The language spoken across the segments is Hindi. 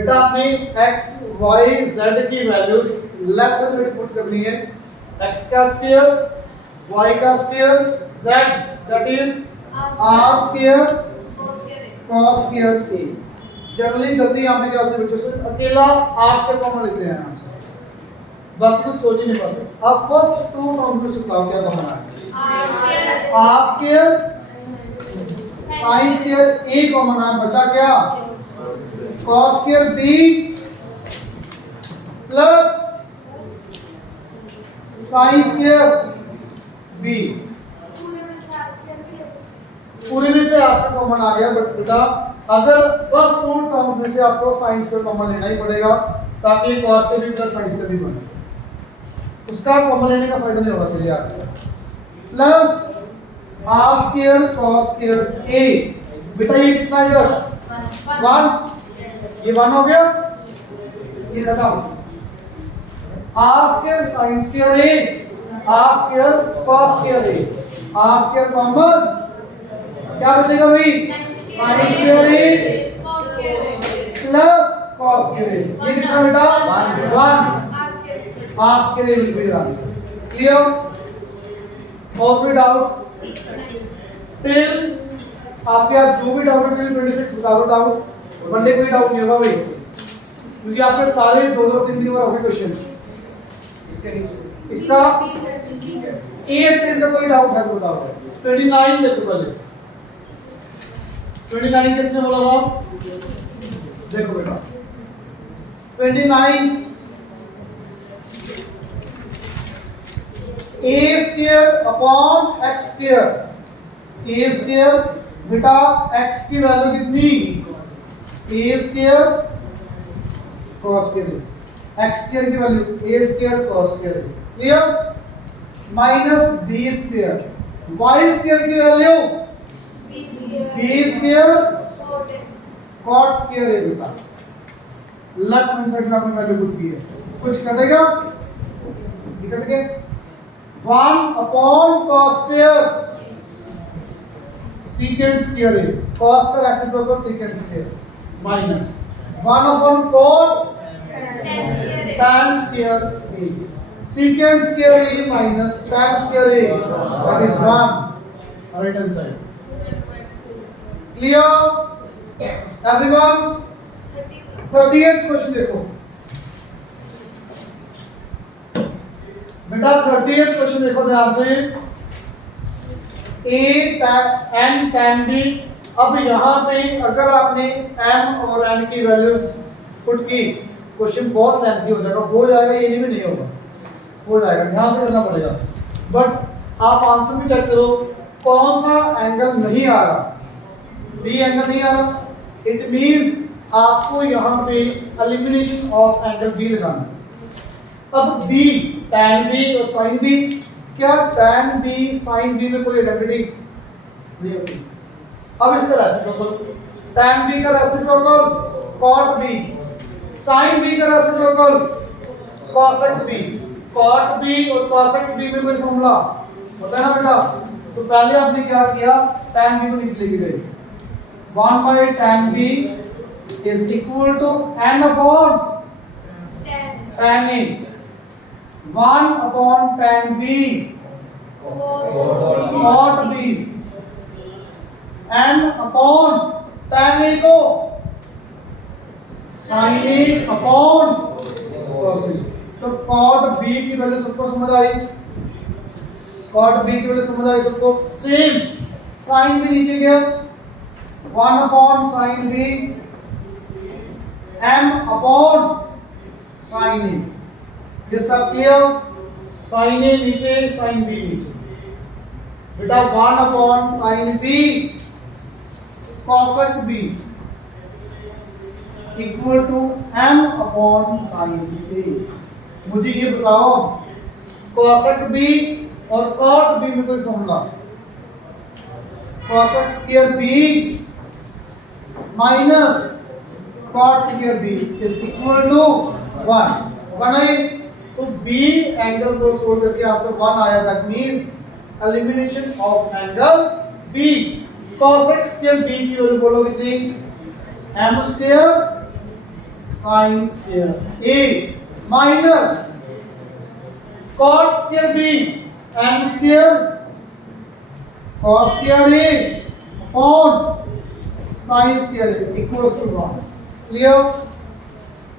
बेटा आपने x y z की वैल्यूज लेफ्ट साइड पुट करनी है। x का स्क्वायर, y का square, z that is r square cos square a। Generally गलती यहाँ पे क्या होती है बच्चों से, अकेला r स्क्वायर कॉमन लेते हैं यहाँ से, बाकी कुछ सोच ही नहीं पाते। अब फर्स्ट टू टर्म में सुधार क्या कॉमन है, r square sin square a common है, बचा क्या cos square b plus sin square b। पूरे में से r स्क्वायर कॉमन आ गया, बट बेटा अगर फर्स्ट टू टर्म में से आपको sin स्क्वायर कॉमन लेना ही पड़ेगा ताकि cos square b plus sin square b बने। उसका कॉमन लेने का फायदा नहीं होगा। चलिए r square plus r square cos square a। बेटा ये कितना इधर 1, ये 1 हो गया, ये खत्म। r square sin square a, r square cos square a, r square common क्या बचेगा भाई, sin square a plus cos square a। ये कितना बेटा 1, r square a will be answer. Clear? और कोई डाउट टिल आपके, आप जो भी डाउट है 26 बता दो डाउट, वनडे कोई डाउट नहीं होगा भाई, क्योंकि आपके सारे 2-3 बार हो गए क्वेश्चन। इसका ए एक्सरसाइज का कोई डाउट है तो बताओ। 29 देखो पहले, 29 किसने बोला था, देखो बेटा 29 a square upon x square, a square बेटा x की वैल्यू कितनी, a square cos square, x square की value a square cos square. Clear? Minus b square, y square की value b square cot square है बेटा। लेफ्ट हैंड साइड में आपने वैल्यू पुट की है, कुछ कटेगा, कट के 1 upon cos square secant square है, cos का reciprocal secant square, minus 1 upon cot tan square है, secant स्क्वायर है माइनस tan स्क्वायर है, that is 1 right hand side. Clear everyone? 38th question देखो बेटा, 38th क्वेश्चन देखो ध्यान से। a n tan b, अब यहाँ पे अगर आपने m और n की वैल्यूज पुट की, क्वेश्चन बहुत लेंथी हो जाएगा, हो जाएगा ये नहीं भी नहीं होगा, हो जाएगा, ध्यान से करना पड़ेगा। बट आप आंसर भी चेक करो, कौन सा एंगल नहीं आ रहा, b एंगल नहीं आ रहा, इट मींस आपको यहाँ पे एलिमिनेशन ऑफ एंगल b लगाना। अब b tan b और sin b, क्या tan b sin b में कोई आइडेंटिटी नहीं होती। अब इसका रेसिप्रोकल, tan b का reciprocal cot b, sin b का reciprocal cosec b, cot b और cosec b में कोई फॉर्मूला होता है ना बेटा। तो पहले आपने क्या किया, tan b को निकलेगी गई 1 by tan b is equal to n upon tan a, 1 upon tan b cot b, n upon tan a को sin a upon cos a। तो cot b की वैल्यू सबको समझ आई, cot b की वैल्यू समझ आई सबको। सेम sin भी नीचे गया, 1 upon sin b m upon sin a। ये सब क्लियर? sin a नीचे, sin b नीचे, बेटा 1 upon sin b cosec b equal to m upon sin a। मुझे ये बताओ cosec b और cot b में कोई formula, cosec square b minus cot square b is equal to 1 है। तो b एंगल को सोल्व करके आंसर 1 आया, that means elimination of angle b। cosec square b की वैल्यू बोलो कितनी, m square sine square a minus cot square b n square cos square A upon sine square a equals to 1। Clear?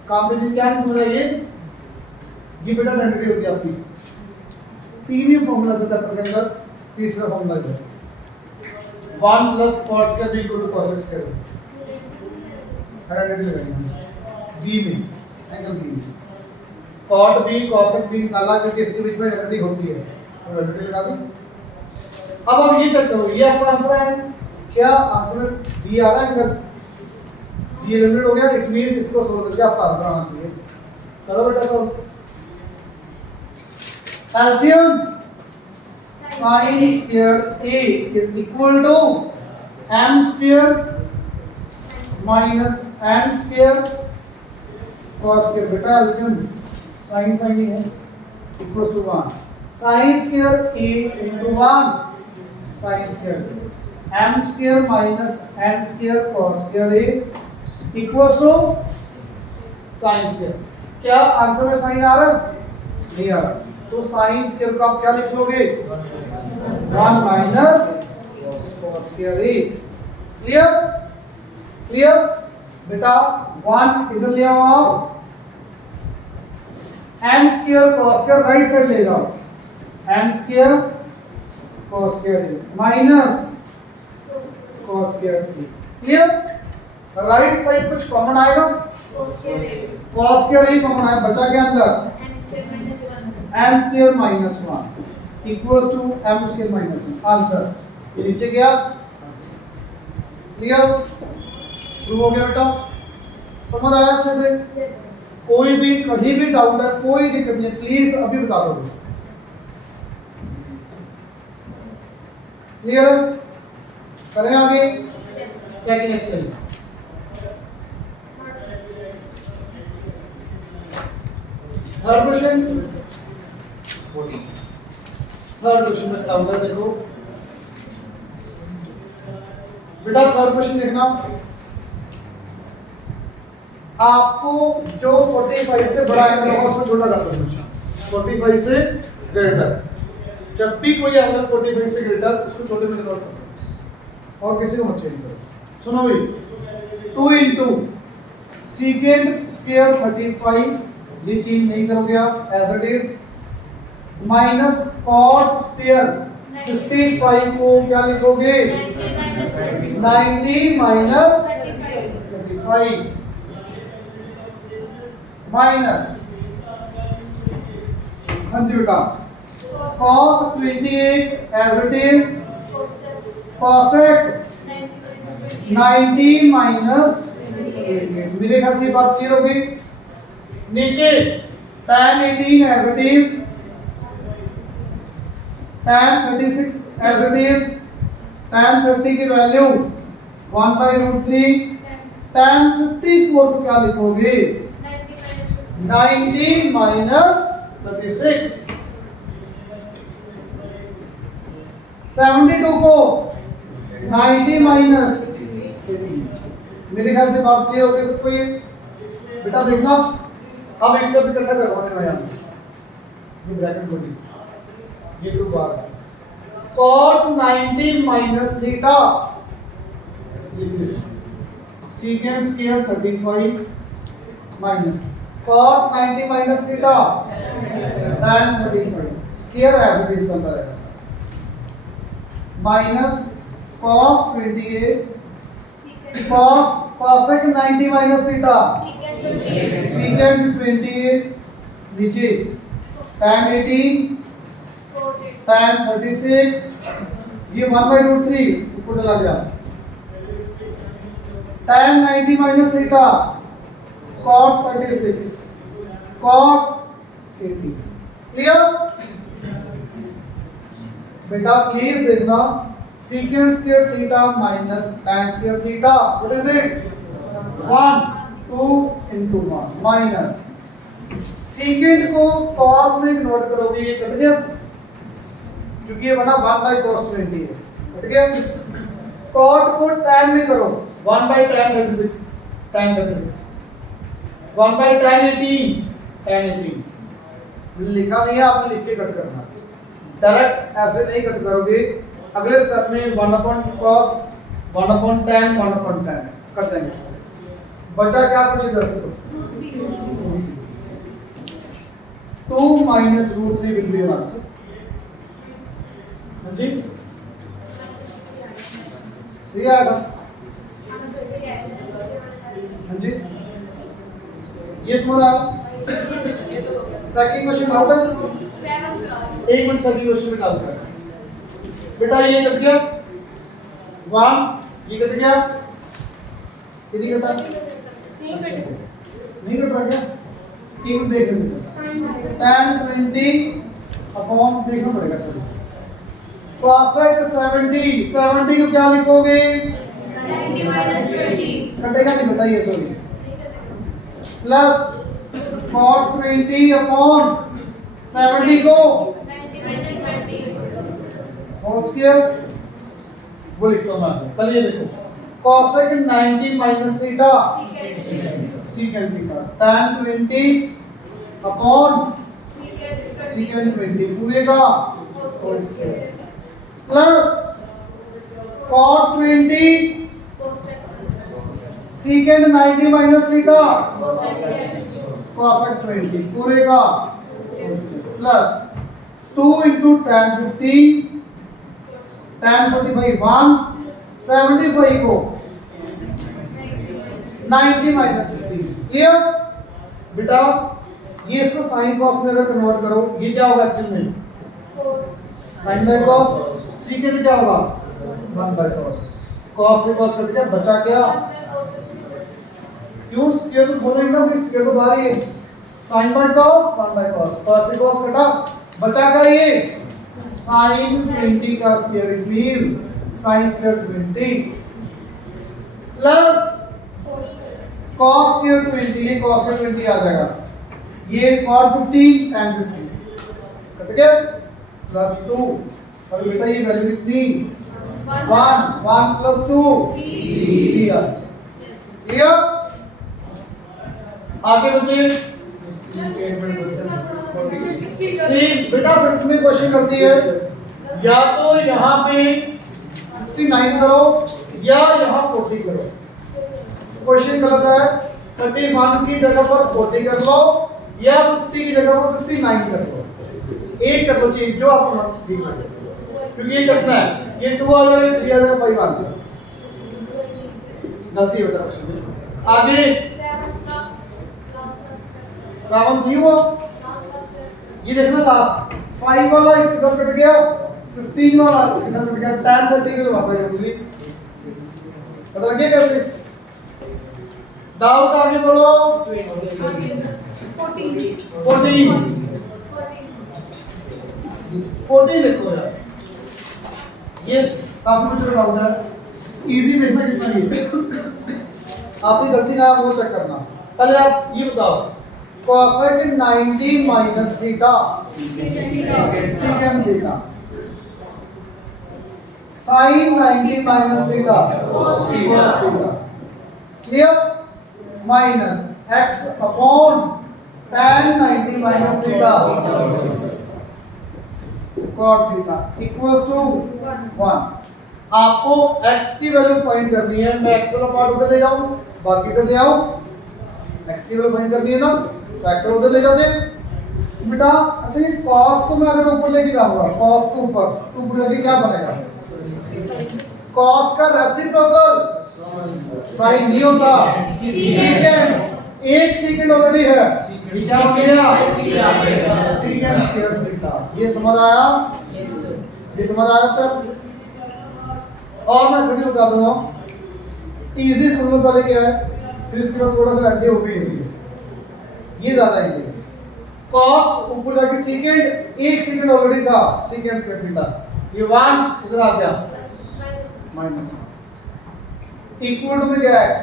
Combination क्या समझ आइए, ये बेटा आइडेंटिटी होती है आपकी तीन ही फॉर्मूला से चैप्टर के अंदर। तीसरा फॉर्मूला है 1 plus cos square b equal to cos x square identity लगाएंगे b में एंगल b में cot b cos x b निकाला क्योंकि इसके बीच में आइडेंटिटी होती है तो आइडेंटिटी लगा दी। अब आप ये चेक करो, ये आपका आंसर है क्या? आंसर में b आ रहा है, अगर ये एलिमिनेट हो गया इट मींस इसको सोल्व करके आपका आंसर आना चाहिए। करो बेटा solve. LCM sin square a is equal to m square minus n square cos square। बेटा एलसीएम sin sin ही है equals to 1 sin square a into 1 sin square m square minus n square cos square a equals to sin square। क्या आंसर में साइन आ रहा है? नहीं आ रहा, तो साइन स्क्वायर का आप क्या लिख लोगे? 1 minus cos square a. Clear? Clear बेटा 1 इधर ले आओ आप, n square cos square right side ले जाओ, n square cos square a minus cos square a. Clear? Right side कुछ कॉमन आएगा, cos स्क्वायर ए कॉमन आया, बचा क्या अंदर? n square minus 1 equals to m square minus 1। Answer ये नीचे गया। क्लियर? प्रूव हो गया बेटा? समझ आया अच्छे से? कोई भी कहीं भी डाउट है कोई दिक्कत नहीं है, प्लीज अभी बता दो। क्लियर है? करें आगे second exercise. Third question, third question में क्या होगा देखो बेटा। थर्ड क्वेश्चन देखना, आपको जो 45 से बड़ा एंगल होगा उसको छोटा कर दो, 45 से ग्रेटर। जब भी कोई एंगल 45 से ग्रेटर उसको छोटे में कन्वर्ट करो और किसी को मत चेंज करो। सुनो भाई 2 into secant स्क्वायर 35, ये चेंज नहीं करोगे आप as it is, minus cot square 55 को क्या लिखोगे? 90 माइनस 35 माइनस, हाँ जी बेटा, cos 28 as it is, cosec 90 minus 28। मेरे ख्याल से ये बात क्लियर होगी। नीचे tan 18 as it is, tan 36 as it is, tan 30 की वैल्यू 1/√3, tan 54 को क्या लिखोगे? 90 माइनस 36। 72 को 90 माइनस 18। मेरे ख्याल से बात क्लियर होगी सबको। ये बेटा देखना, अब एक सब इकट्ठा करवाने वाला है, ये ब्रैकेट बोली, ये 2 बार cot 90 minus theta, secant square 35 minus cot 90 minus theta tan 35 square as it is चलता रहेगा, minus cos 28 cosec 90 minus theta secant 28, नीचे tan 18 tan 36, ये 1/√3 ऊपर चला गया, tan 90 minus theta cot 36 cot 80। Clear बेटा? प्लीज देखना, secant square theta minus tan square theta, what is it? 1 2 into 1 minus secant को cos में कन्वर्ट करोगे, ये कट गया क्योंकि ये बना 1/cos 20 है, कट गया। cot को tan में करो 1/tan 36, tan 36 1 बाई 10 लिखा नहीं है, आपने लिख के कट करना। डायरेक्ट ऐसे नहीं कट करोगे। अगले स्टेप में 1 अपॉन cos 1 अपॉन 10 कट देंगे। बचा क्या कुछ इधर से 2 minus root 3 will be your answer। हाँ जी सही आएगा। हाँ जी ये समझ आया। सेकंड क्वेश्चन आउट है। एक मिनट सेकंड क्वेश्चन में डाल कर बेटा ये कट गया 1 ये कट गया कितनी कटा नहीं कट रहा क्या तीन देख लेंगे 10 20 अपॉन देखना पड़ेगा सर cosec 70 को क्या लिखोगे 90 minus 20 कटेगा नहीं बेटा ये सॉरी प्लस cot 20 अपॉन 70 को 90 minus 20 होल स्क्वायर वो लिखता हूं मैं पहले ये देखो cosec 90 minus theta secant theta tan 20 upon secant 20 पूरे का whole square plus cot 20 secant 90 minus theta cosec 20 पूरे का प्लस 2 into tan 50 tan 45 1 75 को 90 minus 50 क्लियर बेटा ये इसको sin cos में अगर कन्वर्ट करो ये क्या होगा एक्चुअल में sin by cos secant क्या होगा 1 by cos cos से cos कट गया बचा क्या क्यों स्क्वायर रूट खोलेंगे ना फिर स्क्वायर रूट बाहर ही sin by cos 1 by cos cos से cos कटा बचा क्या ये sin 20 का square it means sin square 20 plus cos square 20 ये cos स्क्वायर 20 आ जाएगा ये cot 50 tan 50 कट गया प्लस 2 और बेटा ये वैल्यू कितनी 1 प्लस 2 3 आंसर क्लियर आगे बच्चे सी बेटा फिफ्थ में क्वेश्चन करती है या तो यहाँ पे 59 करो या यहाँ 40 करो क्वेश्चन गलत है 31 की जगह पर 40 कर लो या 50 की जगह पर 59 कर लो एक कर लो चीज जो आपको ठीक लगे क्योंकि ये करना है ये 2 आ जाएगा 3 आ जाएगा 5 आंसर गलती बेटा क्वेश्चन आगे 7 नहीं हुआ ये देखना लास्ट 5 वाला इसके साथ कट गया 15 वाला इसके साथ कट गया tan 30 के लिए वापस जरूरी पता लगे कैसे डाउट आगे बोलो 40 देखो यार ये काफी कुछ डाउट है इजी देखना कितना ये आपकी गलती का वो चेक करना पहले आप ये बताओ cosec 90 minus theta secant theta sin 90 minus theta cos theta clear minus x upon tan 90 minus theta cot theta equals to 1 आपको x की वैल्यू फाइंड करनी है मैं x वाला पार्ट उधर ले जाऊं बाकी इधर ले आओ x की वैल्यू फाइंड करनी है ना तो x उधर ले जाते हैं बेटा अच्छा ये cos को मैं अगर ऊपर लेके जाऊंगा cos को ऊपर तो ऊपर लेके क्या बनेगा cos का रेसिप्रोकल sin नहीं होता secant एक सेकंड ऑलरेडी है क्या बन गया secant स्क्वायर थीटा ये समझ आया ये समझ आया सर और मैं थोड़ी बता दूंगा इजी समझो पहले क्या है फिर इसके बाद थोड़ा सा रहते हो भी इजी ये ज्यादा इजी है cos ऊपर जाके सेकंड एक सेकंड ऑलरेडी था सेकंड स्क्वायर थीटा ये 1 इधर आ गया माइनस इक्वल टू में क्या x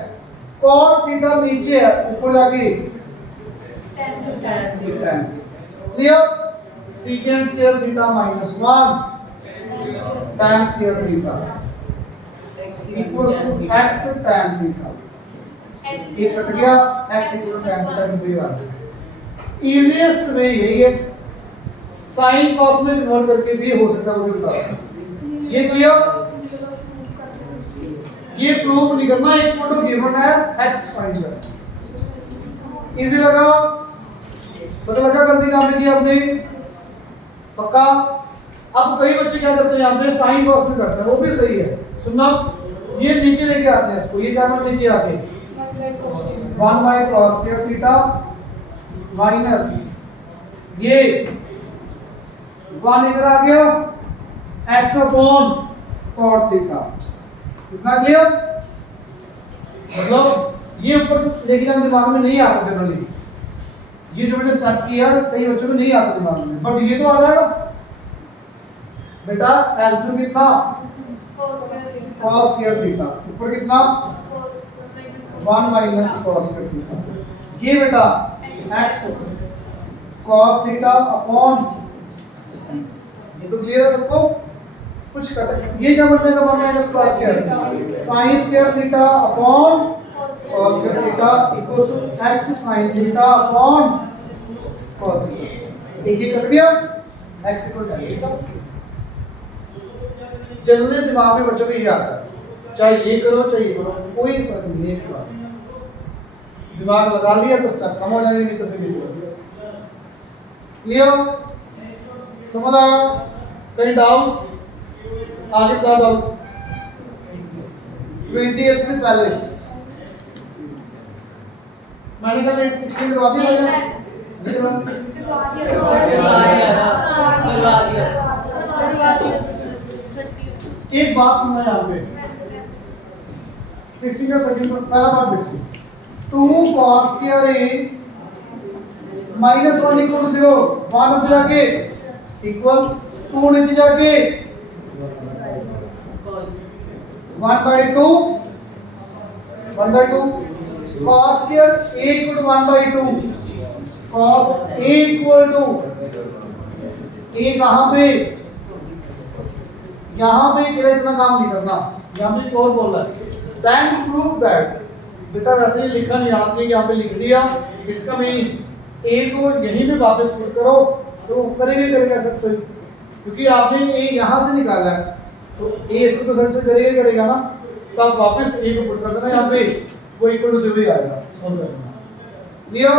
cot थीटा नीचे है ऊपर जाके tan clear second square theta -1 tan square theta equals to x tan theta ये कट गया x equal to tan theta into ये आंसर। इजीएस्ट वे यही है, साइन कॉस में कन्वर्ट करके भी हो सकता है, वो भी बता रहा हूं। ये क्लियर? ये प्रूफ नहीं करना, इक्वल टू गिवन है x फाइंड कर। इजी लगा? पता लगा गलती कहां पे की आपने? पक्का? अब कई बच्चे क्या करते हैं यहाँ पे साइन कॉस में करते हैं, वो भी सही है। सुनना, ये नीचे लेके आते हैं इसको, ये क्या मतलब नीचे आके 1 by cos square theta minus ये 1 इधर आ गया x अपॉन cot थीटा। कितना क्लियर? मतलब ये ऊपर लेके जाने दिमाग में नहीं आता जनरली, ये जो मैंने स्टार्ट किया कई बच्चों को नहीं आता दिमाग में, बट ये तो आ जाएगा बेटा। एलसीएम कितना? cos स्क्वायर थीटा ऊपर कितना 1 माइनस cos स्क्वायर थीटा, ये बेटा x cos थीटा अपॉन, ये तो क्लियर है सबको? कुछ कट, ये क्या बनेगा 1 minus cos square sin square theta upon cos square theta equals to x sin theta upon cos theta. एक ये कट गया, x equal to theta. Generally दिमाग में बच्चों को ये आता है, चाहे ये करो चाहे ये करो, कोई फर्क नहीं है। दिमाग लगा लिया तो स्टेप कम हो जाएगी, नहीं तो फिर भी क्लियर? समझ आया? कहीं डाउट? आगे क्या डाउट? 28 से पहले मैंने कहा 16 करवा दिया एक बात सुनना यहाँ पे, 16 का सेकंड पहला पार्ट देखिए, 2 cos square a minus 1 equal to 0, 1 नीचे जाके इक्वल 2 नीचे जाके 1/2 cos square a equal to 1/2 cos a equal to a कहाँ पे? यहाँ पे केवल इतना काम नहीं करना, यहाँ पे एक और बोल रहा है then to prove that, बेटा वैसे ही लिखा नहीं आना चाहिए, यहाँ पे लिख दिया, इसका मीन a को यहीं पे वापस पुट करो तो करेगा सक्सेस, क्योंकि आपने a यहाँ से निकाला है तो a इसको तो सक्सेस करेगा ना, तब वापस a को पुट कर देना यहाँ पे, वो इक्वल टू 0 ही आएगा। सॉल्व करना क्लियर?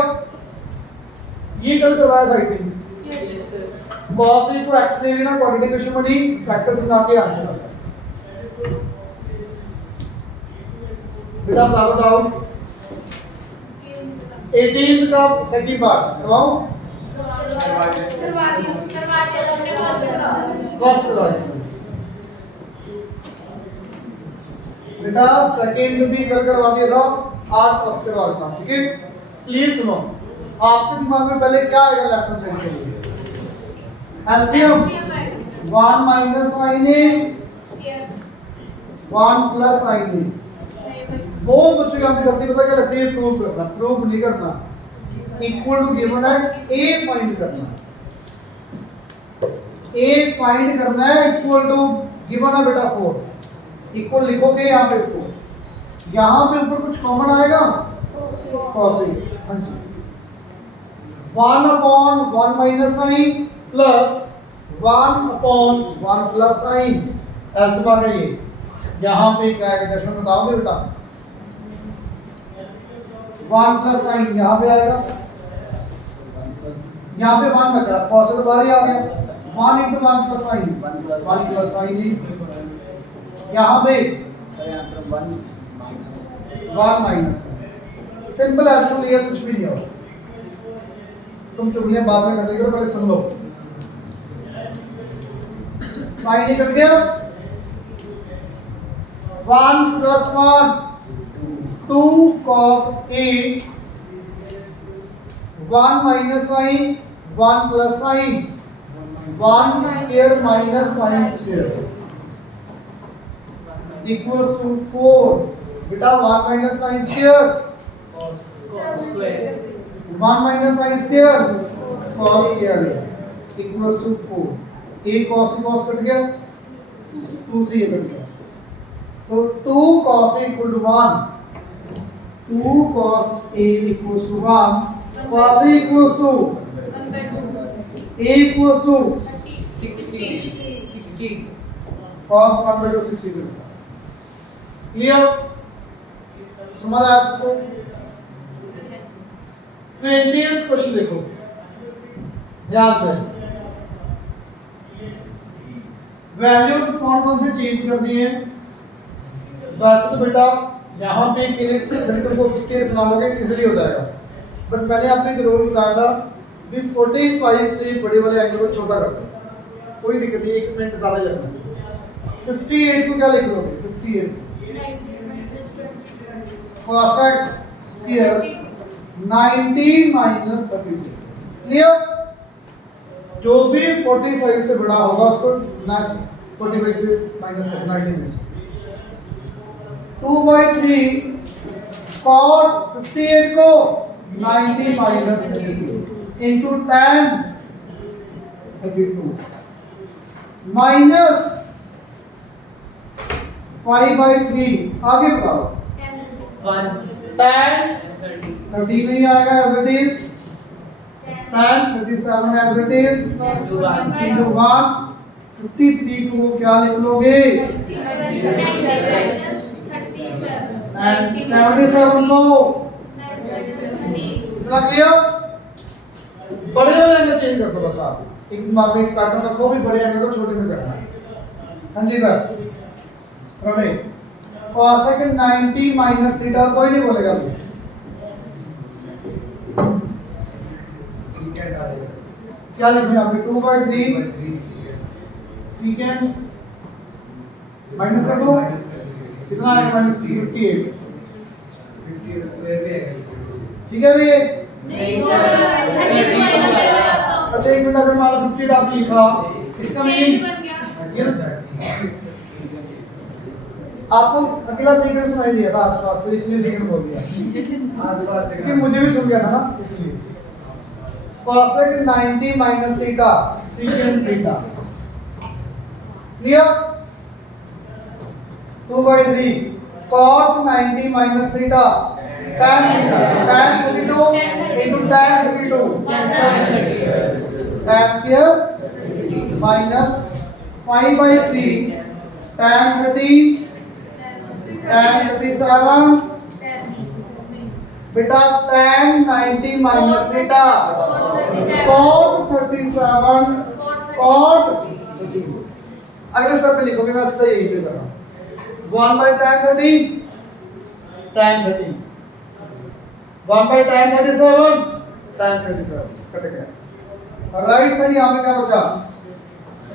ये कल करवाया था आई थिंक, cos a को x ले लेना, क्वाड्रेटिक इक्वेशन बनी, फैक्टर्स बना के आंसर आ जाएगा। बेटा आप डाउट 18 का सेकंड पार्ट करवाओ, फर्स्ट करवा दीजिए बेटा, सेकंड भी कल करवा दिया था, आज फर्स्ट करवा देता हूं, ठीक है? प्लीज सुनो, आपके दिमाग में पहले क्या आएगा लेफ्ट हैंड साइड के लिए? LCM 1 minus sin a 1 plus sin a। बहुत बच्चों की हमने गलती पता क्या लगती है? प्रूव करना, प्रूव नहीं करना, इक्वल टू गिवन है a फाइंड करना, a फाइंड करना है, इक्वल टू गिवन है बेटा 4, इक्वल लिखोगे यहाँ पे 4, यहाँ पे ऊपर कुछ कॉमन आएगा cos a, हाँ जी 1 upon 1 minus sine plus 1 upon 1 plus sine, LCM आ गई, यहाँ पे क्या आएगा जैसे बताओगे बेटा? 1 प्लस साइन यहाँ पे आएगा, यहाँ पे 1 बचा, cos का बाहर ही आ गया, 1 into 1 plus sine 1 plus sine ही, यहाँ पे 1 माइनस, सिंपल एल्सियम लिया, कुछ भी नहीं होगा। तुम चुगलियां बाद में कर लेगे, पहले सुन लो। साइन कट गया, 1 plus 1 2 cos a, 1 minus sine 1 plus sine 1 square minus sine square equals to 4, बेटा 1 minus sine square 1 minus sine square cos square equals to 4, a cos कट गया, 2 से ये कट गया, तो 2 cos a equal to 1, 2 cos A equals to 1, cos A equals to 1/2. A equals to 60. cos 1/2 60. Clear? समझ आया सबको? 20th क्वेश्चन देखो ध्यान से। वैल्यूज कौन कौन से चेंज करनी है? वैसे तो बेटा यहाँ पे गणित को क्लियर बना लोगे इजीली हो जाएगा, बट मैंने आपको एक रूल बताया था भी 45 से बड़े वाले एंगल को छोटा कर दो, कोई दिक्कत नहीं, 1 मिनट ज़्यादा लगना। 58 को क्या लिख लोगे? 58 cosec square 90 minus 32। क्लियर? जो भी 45 से बड़ा होगा उसको 45 से माइनस करना, 90 में से 2/3 cot 58 को 90 माइनस 32 इंटू tan 32 माइनस 5/3। आगे बताओ। 1 tan 30 नहीं आएगा as it is, tan 37 as it is, into 1 53 को क्या लिख लोगे? and 77 को इतना क्लियर? बड़े वाले एंगल चेंज कर दो बस आप, एक दिमाग में एक पैटर्न रखो भी बड़े एंगल को छोटे में करना है। हाँ जी sir Ramesh, cosec 90 minus theta कोई नहीं बोलेगा अभी। क्या लिखें यहाँ पे? 2/3 secant माइनस कर दो, कितना आएगा? माइनस 58। ठीक है भैया? अच्छा एक मिनट, अगर मान लो 58 आपने लिखा, इसका मीनिंग आपको अकेला सेकंड सुनाई दिया था आसपास, तो इसलिए सेकंड बोल दिया आसपास, क्योंकि मुझे भी सुन गया था ना इसलिए। cosec 90 minus theta secant theta. Clear? 2/3 cot 90 minus theta tan theta, tan 32 into tan 32 tan square minus 5/3 tan 30 tan 37 बेटा tan 90 minus theta cot 37 cot 32। अगले स्टेप पे लिखोगे, मैं सीधा यही पे कर रहा हूँ। 1/tan 30 tan 30 1/tan 37 tan 37 cut गया। राइट साइड यहाँ पे क्या बचा?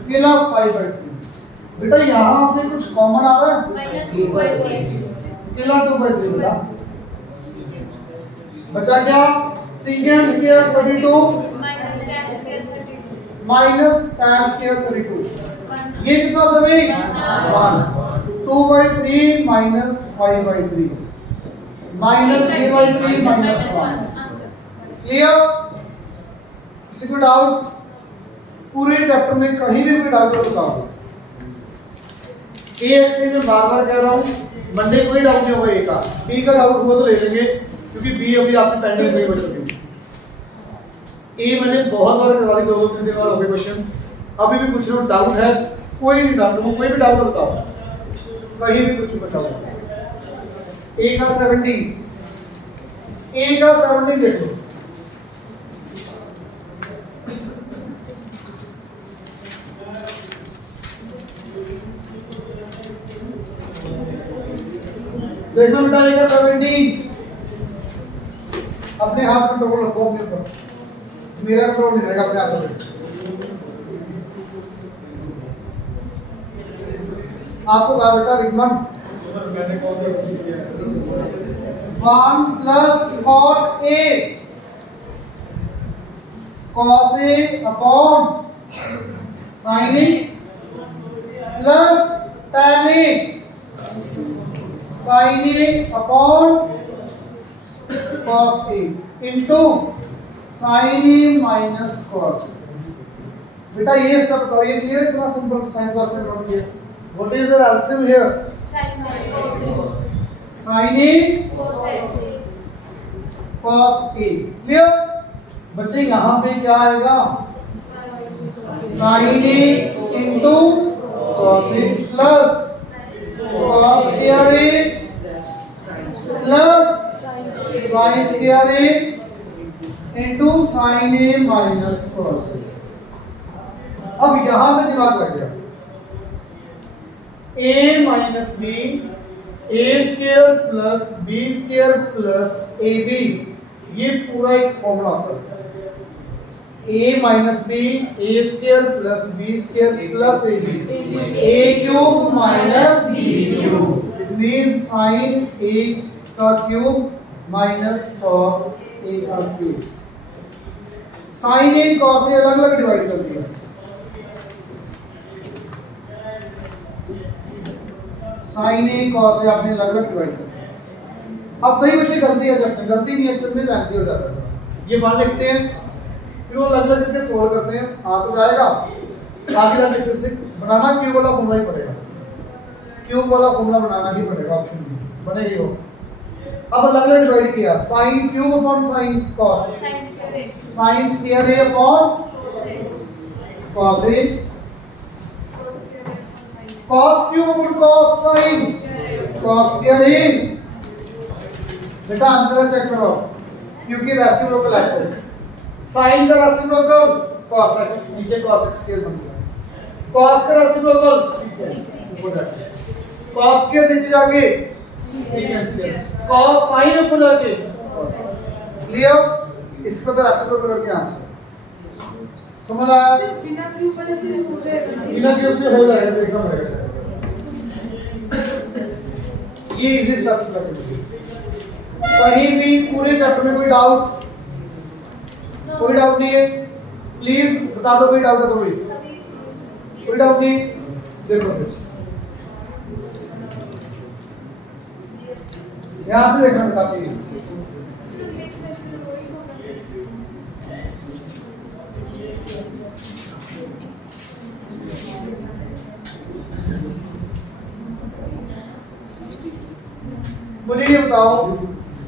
अकेला 5/3। बेटा यहाँ से कुछ कॉमन आ रहा है? अकेला 2/3 बेटा बचा क्या? secant square 32 minus tan square 32, ये कितना होता है भाई? 1। 2/3 माइनस 5/3 माइनस 3/3 माइनस 1। क्लियर? किसी को डाउट? पूरे चैप्टर में कहीं भी कोई डाउट हो तो बताओ। ए एक्स में बार बार कह रहा हूँ, मंडे कोई डाउट नहीं होगा ए का, बी का डाउट हुआ तो ले लेंगे क्योंकि बी अभी आपकी पेंडिंग नहीं बच चुकी। ए मैंने बहुत बार करवा दी, 2-3 दिन बाद हो गए क्वेश्चन, अभी भी कुछ डाउट है? कोई नहीं डाउट, कोई भी डाउट बताओ, कहीं भी कुछ बताओ। ए का 17, ए का 17 देख लो। देख लो बेटा, ए का 17 अपने हाथ में कंट्रोल रखो, अपने ऊपर, मेरा कंट्रोल नहीं रहेगा, अपने हाथ में। आपको कहा बेटा recommend 1 plus cot A cos A upon sin A plus tan A sin A upon cos A into sin A minus cos A। बेटा ये स्टेप बताओ, ये क्लियर है? इतना सिंपल sin cos में नोट किया। What is the LCM here? Sin A cos A। Clear बच्चे, यहाँ पे क्या आएगा sin A into cos A plus cos square A plus sin square A into sin A minus cos A। अब यहाँ पे दिमाग लग गया, a minus B A square plus B square plus A B, ये पूरा एक फॉर्मूला आता है। a minus B A square plus B square plus A B, A cube minus B cube, it means sine A का क्यूब माइनस कॉस ए का cube. Sine A cos A अलग अलग डिवाइड कर दिया, साइन ए कॉस ए आपने अलग अलग डिवाइड कर दिया। अब कई बच्चे गलती है करते हैं, गलती नहीं एक्चुअल में जानती हो जाता है। ये मान लिखते हैं फिर वो अलग अलग करके सोल्व करते हैं, आ तो जाएगा आगे जाके फिर से बनाना क्यूब वाला फॉर्मूला ही पड़ेगा, क्यूब वाला फॉर्मूला बनाना ही पड़ेगा, ऑप्शन में बनेगी वो। अब अलग अलग डिवाइड किया, sine cube upon sine cos, sine square A upon cos A, cos cube upon cos sin, cos square A. बेटा आंसर चेक करो, क्योंकि रेसिप्रोकल है, sin का रेसिप्रोकल cos x, नीचे cos x स्क्वायर बन गया, cos का रेसिप्रोकल secant ऊपर जाके, cos स्क्वायर नीचे जाके secant स्क्वायर, cos sin ऊपर जाके cos। क्लियर, इसको तो रेसिप्रोकल करके आंसर समझ आया? बिना क्यूब वाले से हो जाएगा, बिना क्यूब से हो जाएगा, देखना पड़ेगा। ये इजी स्टेप है। कहीं भी पूरे चैप्टर में कोई डाउट नहीं है, प्लीज बता दो कोई डाउट है तो कोई डाउट नहीं। देखो यहाँ से देखना बेटा प्लीज। मुझे ये बताओ,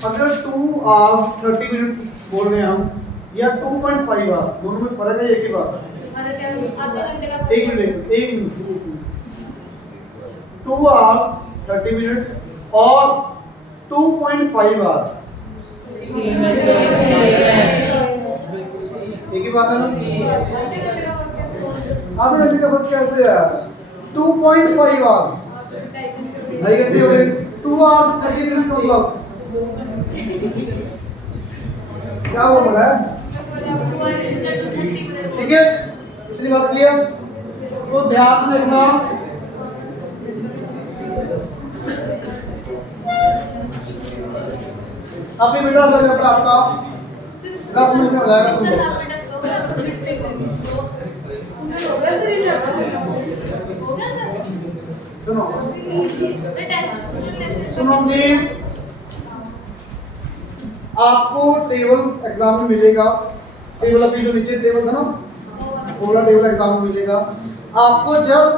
अगर 2 hours 30 minutes बोल रहे हैं हम या 2.5 hours, दोनों में फर्क है, एक ही बात है। एक मिनट 2 hours 30 minutes और 2.5 hours एक ही बात है ना? आधे घंटे का फर्क कैसे है? 2.5 hours ढाई घंटे हो गए, 2 hours 30 minutes का मतलब क्या हो रहा है? ठीक है, पिछली बात क्लियर? तो ध्यान से देखना, अभी बेटा अगला चैप्टर आपका 10 मिनट में हो जाएगा। सुनो सुनो प्लीज, आपको टेबल एग्जाम में मिलेगा, टेबल अभी जो नीचे टेबल था ना, पूरा टेबल एग्जाम में मिलेगा। आपको जस्ट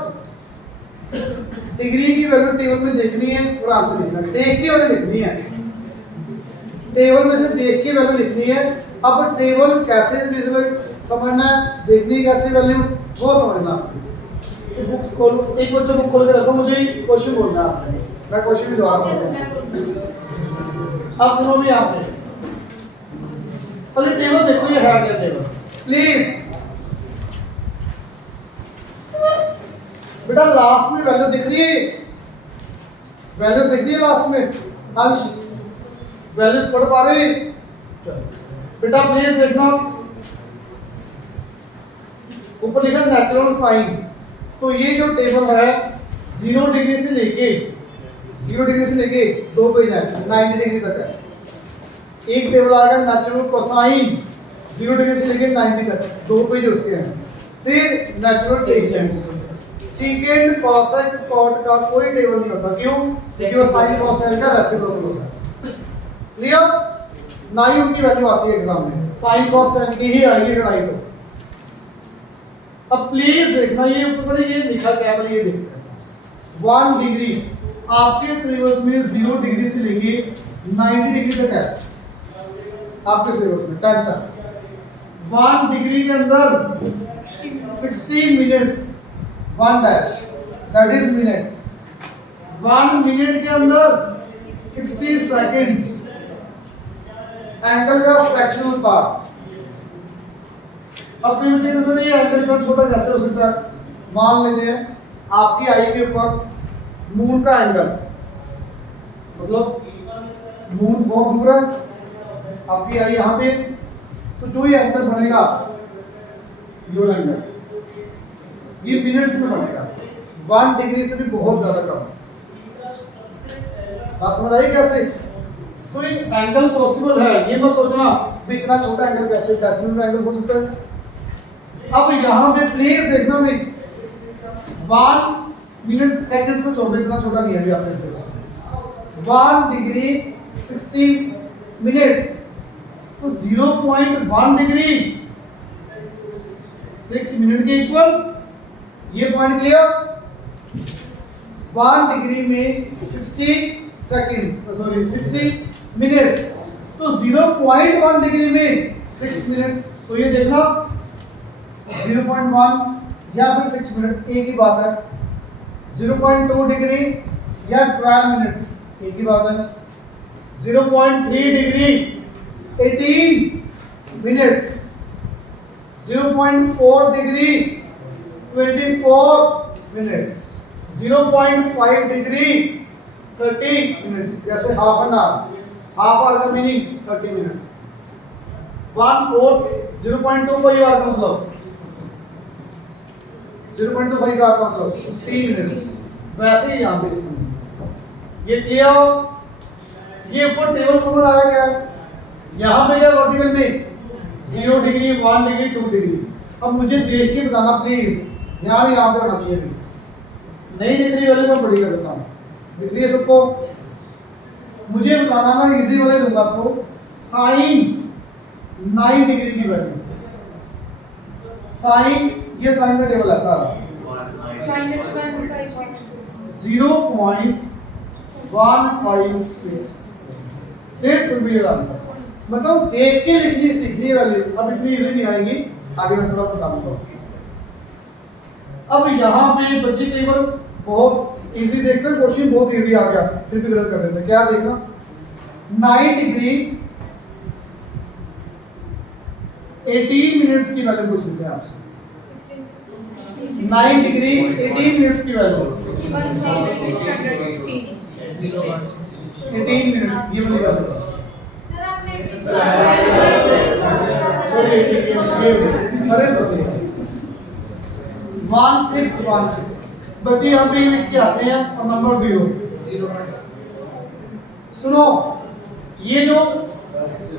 डिग्री की वैल्यू टेबल में देखनी है और आंसर लिखना है, देख के वैल्यू लिखनी है, टेबल में से देख के वैल्यू लिखनी है। अब टेबल कैसे समझना है, देखनी कैसे वैल्यू वो समझना। बुक्स खोलो, एक बच्चे बुक खोल के रखो, मुझे क्वेश्चन बोलना है आपने, मैं क्वेश्चन भी जवाब दूंगा। अब सुनो भी आपने, पहले टेबल देखो ये है क्या टेबल, प्लीज बेटा। लास्ट में वैल्यू दिख रही है, वैल्यूज दिख रही है लास्ट में, अंश वैल्यूज पढ़ पा रहे बेटा? प्लीज देखना, ऊपर लिखा नेचुरल साइन। तो ये जो टेबल है 0 डिग्री से लेके 2 पेज है, 90 डिग्री तक है। एक टेबल आएगा नेचुरल कोसाइन 0 डिग्री से लेके 90 तक, 2 पेज उसके हैं। फिर natural tangent, secant, cosec, cot का कोई टेबल नहीं होता, क्यों? क्योंकि वो साइन कॉसेक का रेसिप्रोकल होता है। क्लियर? ना ही उनकी वैल्यू आती है एग्जाम में, साइन कॉसेक की ही आएगी अगर आई तो। अब प्लीज देखना, ये ऊपर ये लिखा क्या है, ये देखते हैं। 1 डिग्री आपके सिलेबस में 0 डिग्री से लेके 90 डिग्री तक है। आपके सिलेबस में 10 तक। 1 डिग्री के अंदर 60 minutes 1 dash that is minute. 1 minute के अंदर 60 सेकंड्स एंगल का फ्रैक्शनल पार्ट। अब सर ये एंगल का छोटा कैसे हो सकता है? मान लेते हैं आपकी आई के ऊपर मून का एंगल, मतलब मून बहुत दूर है, आपकी आई यहाँ पे, तो जो ये एंगल बनेगा यो एंगल ये मिनट्स में बनेगा। 1 डिग्री से भी बहुत ज्यादा कम। बात समझ आई कैसे? तो ये एंगल पॉसिबल है, ये मत सोचना भी इतना छोटा एंगल कैसे डेसिमल एंगल हो सकता है। अब यहाँ पे प्लीज देखना भाई 1 मिनट सेकंड्स को छोड़ दे, इतना छोटा नहीं है अभी आपने इसको। 1 डिग्री 60 मिनट्स तो 0.1 डिग्री 6 मिनट के इक्वल। ये पॉइंट क्लियर? 1 डिग्री में 60 सेकंड्स सॉरी 60 मिनट्स तो 0.1 डिग्री में 6 मिनट। तो ये देखना 0.1 या फिर 6 मिनट एक ही बात है। 0.2 डिग्री या 12 मिनट्स एक ही बात है। 0.3 degree 18 minutes. 0.4 degree 24 minutes. 0.5 degree 30 minutes. जैसे half an hour, half hour का मीनिंग 30 मिनट्स। 1/4 0.25 आवर का मतलब 0.25 आवर का मतलब 15 मिनट्स। वैसे ही यहाँ पे इसमें ये क्लियर? ये ऊपर टेबल समझ आया क्या? यहाँ पे क्या वर्टिकल में 0 डिग्री 1 डिग्री 2 डिग्री। अब मुझे देख के बताना प्लीज, ध्यान यहाँ पे होना चाहिए। नहीं दिख रही वाली मैं बड़ी कर देता हूँ, दिख रही है सबको? मुझे बताना, मैं इजी वाले दूंगा आपको। साइन 9 डिग्री की वैल्यू, साइन ये साइन का टेबल है सारा -156 0.156 this will be your answer. मतलब देख के लिखनी सीखनी वाली, अब इतनी इजी नहीं आएगी, आगे मैं थोड़ा बताऊंगा। अब यहाँ पे बच्चे कई बार बहुत इजी देखते हैं, क्वेश्चन बहुत इजी आ गया फिर भी गलत कर देते हैं। क्या देखना, 9 डिग्री 18 मिनट्स की वैल्यू पूछ लेते हैं आपसे। 9 डिग्री 18 मिनट्स की वैल्यू 18 मिनट्स ये वाली वैल्यू। सर आपने अरे सॉरी 1616 बच्चे यहाँ पे लिख के आते हैं और नंबर 0। सुनो, ये जो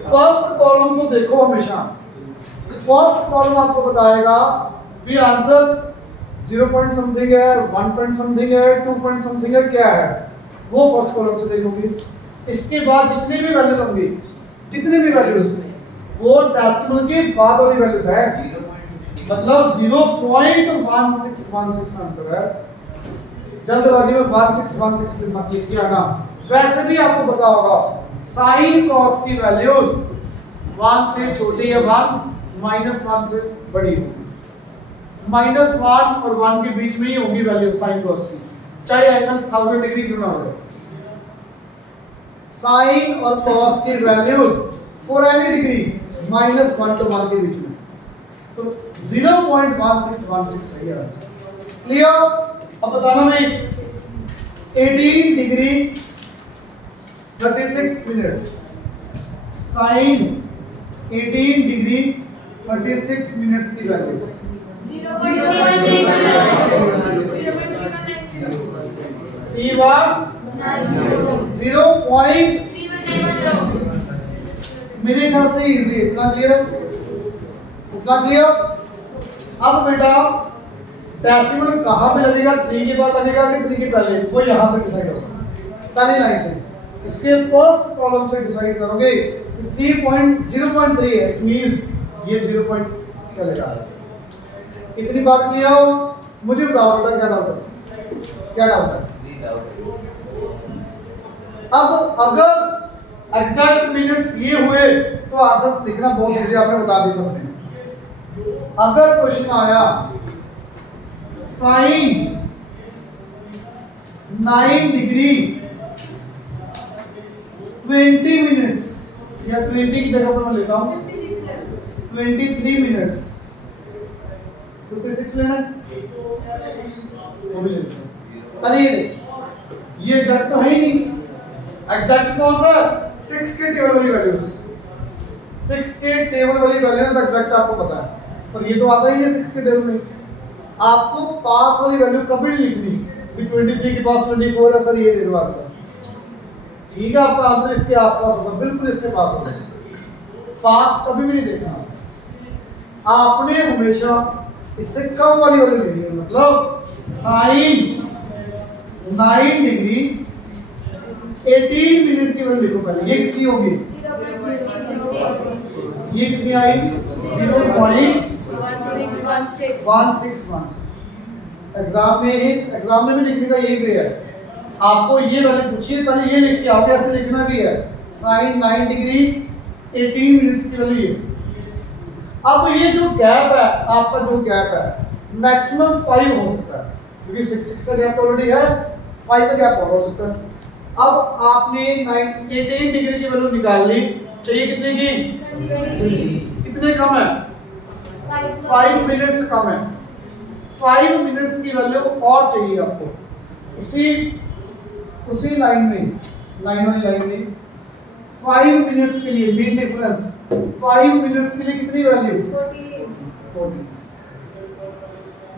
फर्स्ट कॉलम को देखो हमेशा, फर्स्ट कॉलम आपको बताएगा भी आंसर 0 पॉइंट समथिंग है, 1 पॉइंट समथिंग है, 2 पॉइंट समथिंग है, क्या है वो फर्स्ट कॉलम से देखोगे। इसके बाद जितनी भी वैल्यूज होंगी, जितनी भी वैल्यूज वो डेसिमल के बाद वाली वैल्यूज है, मतलब 0.1616 आंसर है। जल्दबाजी में 1616 मत लिख के आना। वैसे भी आपको पता होगा साइन कॉस की वैल्यूज 1 से छोटी है 1, -1 से बड़ी होगी। -1 और 1 के बीच में ही होगी वैल्यू साइन कॉस की, चाहे एंगल 1000 डिग्री क्यों ना हो। साइन और कॉस की values for any degree -1 to 1 के बीच में, तो 0.1616 सही आंसर। क्लियर? अब बताना भाई 18 degree 36 minutes, sine 18 degree 36 minutes की वैल्यू 0.310 मेरे ख्याल से इजी है। इतना क्लियर है? इतना क्लियर? अब बेटा डेसिमल कहाँ पे लगेगा, 3 के बाद लगेगा कि 3 के पहले, वो यहाँ से डिसाइड होगा पहली लाइन से। इसके फर्स्ट कॉलम से डिसाइड करोगे कि 3.0.3 है, इट मींस ये 0 पॉइंट चलेगा। कितनी बात क्लियर हो? मुझे बताओ बेटा क्या डाउट है, क्या डाउट है? अब अगर एग्जैक्ट मिनट्स ये हुए तो आंसर लिखना बहुत इजी, आपने बता दी सबने। अगर क्वेश्चन आया साइन 9 डिग्री 20 मिनट्स, या 20 की जगह पर मैं लेता हूँ 23 मिनट्स, 56 लेना है वो भी ले लेता हूँ। अरे ये एग्जैक्ट तो है ही नहीं, एग्जैक्ट कौन सा 6 के टेबल वाली वैल्यूज, 6 के टेबल वाली वैल्यूज एग्जैक्ट आपको पता है, पर ये तो आता ही है 6 के टेबल में। आपको पास वाली वैल्यू कभी नहीं लिखनी कि 23 के पास 24 है सर, ये दे दो आंसर, ठीक है आपका आंसर इसके आसपास होगा, बिल्कुल इसके पास होगा, पास कभी भी नहीं देखना। आपने हमेशा इससे कम वाली वैल्यू लेनी है, मतलब साइन 9 डिग्री 18 मिनट की वैल्यू लिखो पहले, ये कितनी होगी, ये कितनी आई 0.1616। एग्जाम में भी लिखने का यही वे है, आपको ये वैल्यू पूछिए पहले ये लिख के आओगे, ऐसे लिखना भी है साइन 9 डिग्री 18 मिनट्स की वैल्यू ये। अब ये जो गैप है आपका, जो गैप है मैक्सिमम 5 हो सकता है, क्योंकि 6 का गैप ऑलरेडी है, 5 का गैप और हो सकता है। अब आपने 18 डिग्री की वैल्यू निकाल ली, चाहिए कितने की, कितने कम है 5 मिनट्स कम है, 5 मिनट्स की वैल्यू और चाहिए आपको, उसी लाइन में, लाइन वाली लाइन में 5 मिनट्स के लिए मीन डिफरेंस, 5 मिनट्स के लिए कितनी वैल्यू 40।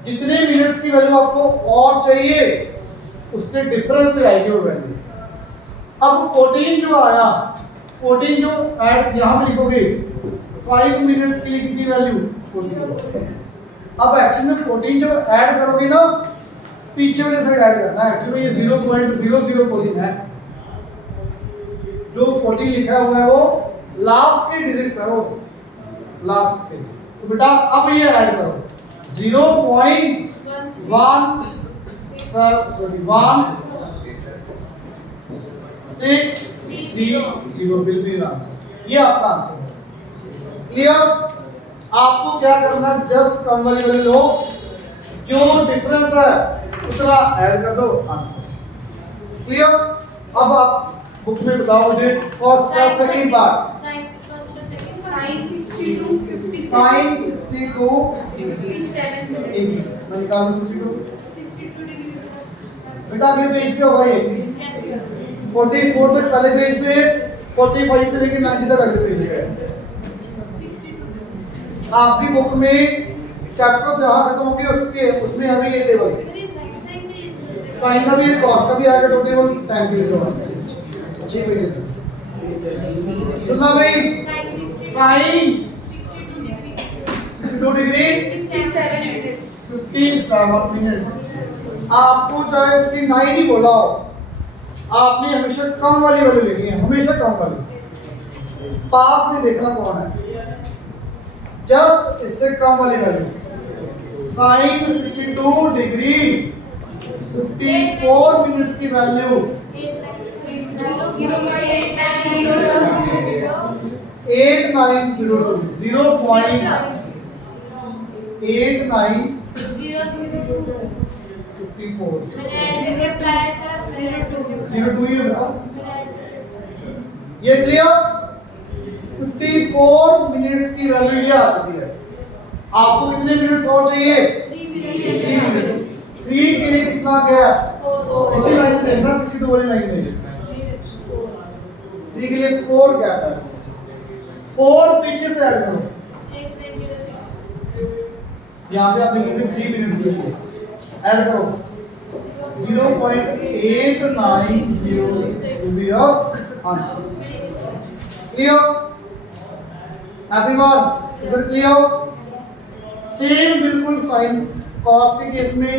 जितने मिनट्स की वैल्यू आपको और चाहिए उसके डिफरेंस से आएगी वो वैल्यू। अब 14 जो आया, 14 जो ऐड यहां पे लिखोगे 5 मिनट्स के लिए कितनी वैल्यू 14। अब एक्चुअली में 14 जो ऐड करोगे ना, पीछे वाले साइड ऐड करना है, एक्चुअली ये 0.0014 है, जो 14 लिखा हुआ है वो लास्ट के डिजिट्स है, वो लास्ट के, तो बेटा अब ये ऐड करो 1.1630 विल बी आंसर, ये आपका आंसर है। क्लियर? आपको क्या करना, जस्ट कम वाली वैल्यू लो, जो डिफरेंस है उतना ऐड कर दो, आंसर। क्लियर? अब आप बुक में बताओ मुझे फर्स्ट का सेकंड पार्ट, साइन 62 57 साइन 62 57 मैं निकालूं 62 डिग्री बेटा अगले पेज पे होगा ये 44 तक पहले पेज पे, 45 से लेकर 90 तक अगले पेज पे है। आपकी बुक में चैप्टर जहां खत्म होंगे उसमें हमें ये टेबल, साइन का भी है, कॉस का भी आएगा, दो टेबल, टाइम के लिए अच्छी पेज से सुनना भाई, साइन 62 डिग्री 57 मिनट्स। आपको चाहे उसकी 9 ही बोला हो, आपने हमेशा कम वाली वैल्यू लेनी है, हमेशा कम वाली, पास में देखना कौन है, जस्ट इससे कम वाली वैल्यू। साइन 62 डिग्री 54 मिनट्स की वैल्यू 8902 0.8954 ये बताओ, ये क्लियर? 54 मिनट्स की वैल्यू ये आ चुकी है। आपको कितने मिनट्स और चाहिए, 3 के लिए कितना गया, इसी लाइन में देखना, 62 वाली लाइन में 3 के लिए 4 गैप है, 4 पीछे से ऐड करो, यहाँ पे आप लिखेंगे 3 मिनट्स में से ऐड करो 0.8906 to be your answer. Clear? Everyone, is it clear? Same बिल्कुल साइन कॉस के केस में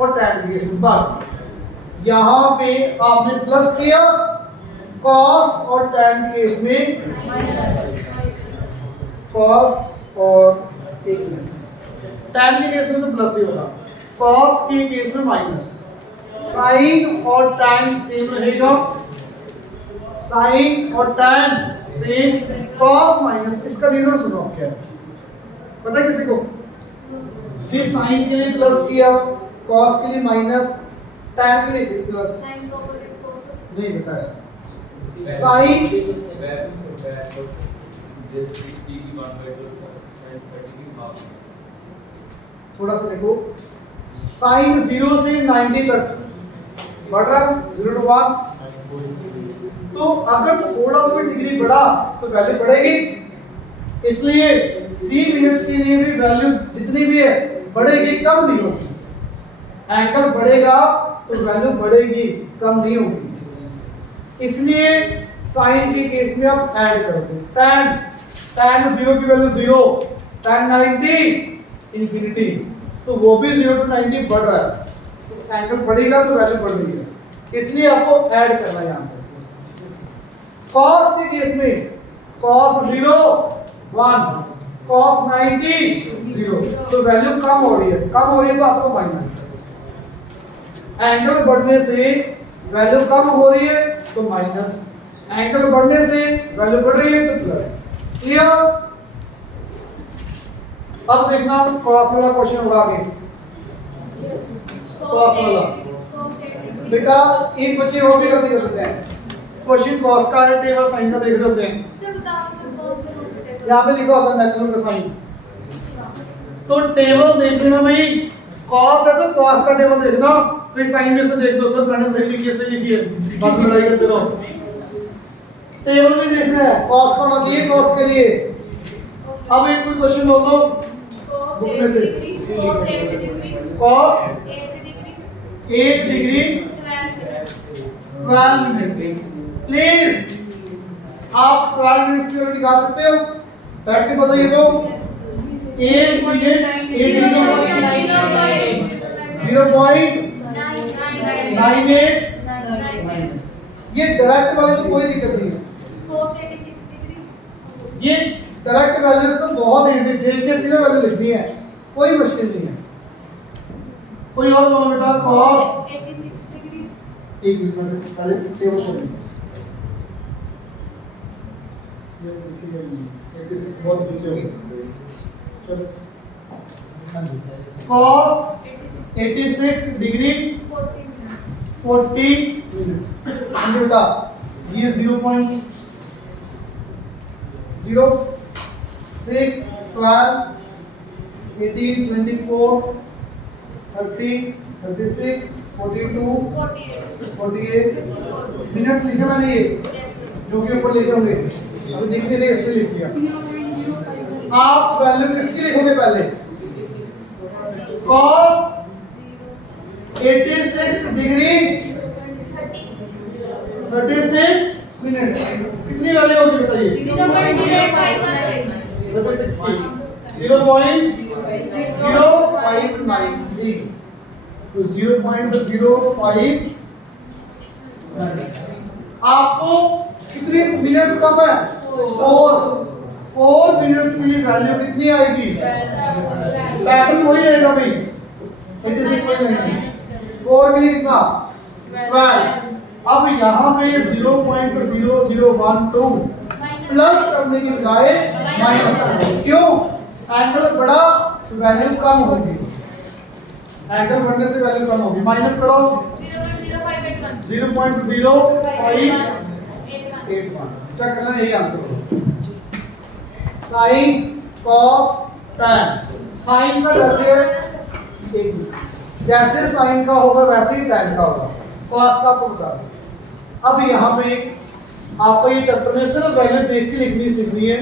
और टैन के केस में, बट यहाँ पे आपने प्लस किया, कॉस और टैन के केस में कॉस और एक मिनट, टैन के केस में तो प्लस ही होगा, कॉस के केस में माइनस, साइन और टैन सेम रहेगा, साइन और टैन सेम, कॉस माइनस, इसका रीजन सुनो क्या है पता है किसी को? जी साइन के लिए प्लस किया, कॉस के लिए माइनस, टैन के लिए प्लस, साइन का अपोजिट कॉस नहीं बता ऐसा। साइन थोड़ा सा देखो, साइन 0 से 90 तक बढ़ रहा है, 0 to 1, तो अगर थोड़ा सा डिग्री बढ़ा तो वैल्यू बढ़ेगी, इसलिए 3 मिनट्स के लिए भी वैल्यू जितनी भी है बढ़ेगी, कम नहीं होगी। एंगल बढ़ेगा तो वैल्यू बढ़ेगी, कम नहीं होगी। इसलिए साइन के केस में आप ऐड करोगे, tan 0 की वैल्यू 0, tan 90 इंफिनिटी, तो वो भी 0 to 90 बढ़ रहा है, तो एंगल बढ़ेगा तो वैल्यू बढ़ रही है, इसलिए आपको ऐड करना है यहाँ पर। cos के केस में cos 0 1, cos 90 0, तो वैल्यू कम हो रही है, कम हो रही है तो आपको माइनस, एंगल बढ़ने से वैल्यू कम हो रही है तो माइनस, एंगल बढ़ने से वैल्यू बढ़ रही है तो प्लस। क्लियर? अब देखना cos वाला क्वेश्चन होगा आगे। cos वाला बेटा एक बच्चे और भी गलती कर देते हैं, क्वेश्चन cos का है, टेबल साइन का देख रहे होते हैं, सर बताओ सर कौन सा टेबल? यहाँ पे लिखा होता है नेचुरल का साइन, तो टेबल देखना नहीं, cos है तो cos का टेबल देखना, फिर साइन में से देख दो सर मैंने सही लिखी है, सही लिखी है, बाद में लड़ाई करते रहो। टेबल में देखना है, cos का मतलब ये cos के लिए। अब एक कोई क्वेश्चन हो तो cos बुक में से, 8 degree, cos 8 degree, cos 8 degree, 8 degree 12 minute. Please आप 12 मिनट की वैल्यू निकाल सकते हो? प्रैक्टिस बताइए तो 8 मिनट 8 0.98, ये डायरेक्ट वाले को कोई दिक्कत नहीं है, cos 86 डिग्री, ये डायरेक्ट वैल्यूज तो बहुत इजी, देख के सीधे वैल्यू लिखनी है, कोई मुश्किल नहीं है। कोई और बोलो बेटा, cos 86 डिग्री, एक मिनट पहले टेबल खोल लीजिए, ये देखिए 86 बहुत नीचे हो गया, चलो cos 86 डिग्री 40 मिनट्स, बेटा ये 0.06 12 18 24 30 36 42 48 मिनट्स लिखे मैंने, ये जो कि ऊपर लिखे होंगे, अभी दिख नहीं रहे इसलिए लिख दिया। आप वैल्यू किसकी लिखोगे पहले? cos 86 डिग्री 36 मिनट, कितनी वैल्यू होगी बताइए? 36 की 0.059, तो 0.05, आपको कितने मिनट्स कम है? 4 मिनट्स के लिए वैल्यू कितनी आएगी? पैटर्न वही रहेगा भाई, 86 4 के लिए कितना? 12। अब यहाँ पे 0.0012 प्लस करने की बजाय माइनस करना, क्यों? एंगल बढ़ा तो वैल्यू कम होगी, एंगल बढ़ने से वैल्यू कम होगी, माइनस करो 0.0581, चेक करना, यही आंसर होगा। साइन कॉस टैन, साइन का जैसे साइन का होगा वैसे ही टैन का होगा, कॉस का आपको बता दूं। अब यहाँ पे आपको ये चैप्टर में सिर्फ वैल्यू देख के लिखनी सीखनी है।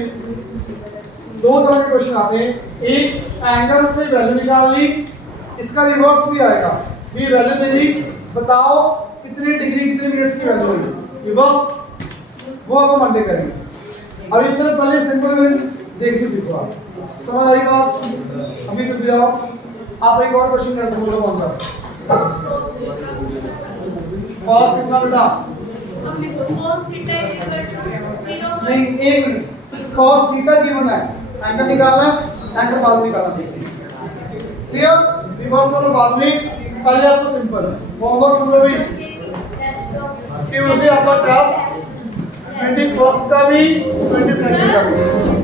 2 तरह के क्वेश्चन आते हैं, एक एंगल से वैल्यू निकाल ली, इसका रिवर्स भी आएगा, ये वैल्यू दे दी, बताओ कितनी डिग्री कितने मिनट्स की वैल्यू होगी, रिवर्स वो आपको मंडे करेंगे। अब इससे पहले सिंपल देख के सीखो, आप समझ आई बात? अभी रुक जाओ, आप एक और क्वेश्चन करते बोलो कौन सा? cos कितना बेटा? नहीं एक मिनट, cos थीटा की बना है, एंगल निकालना, एंगल बाद में निकालना सीखते हैं, क्लियर? रिवर्स वाला बाद में, पहले आपको सिंपल होमवर्क सुन लो भी, ट्यूसडे आपका क्लास 21st का भी 22nd का भी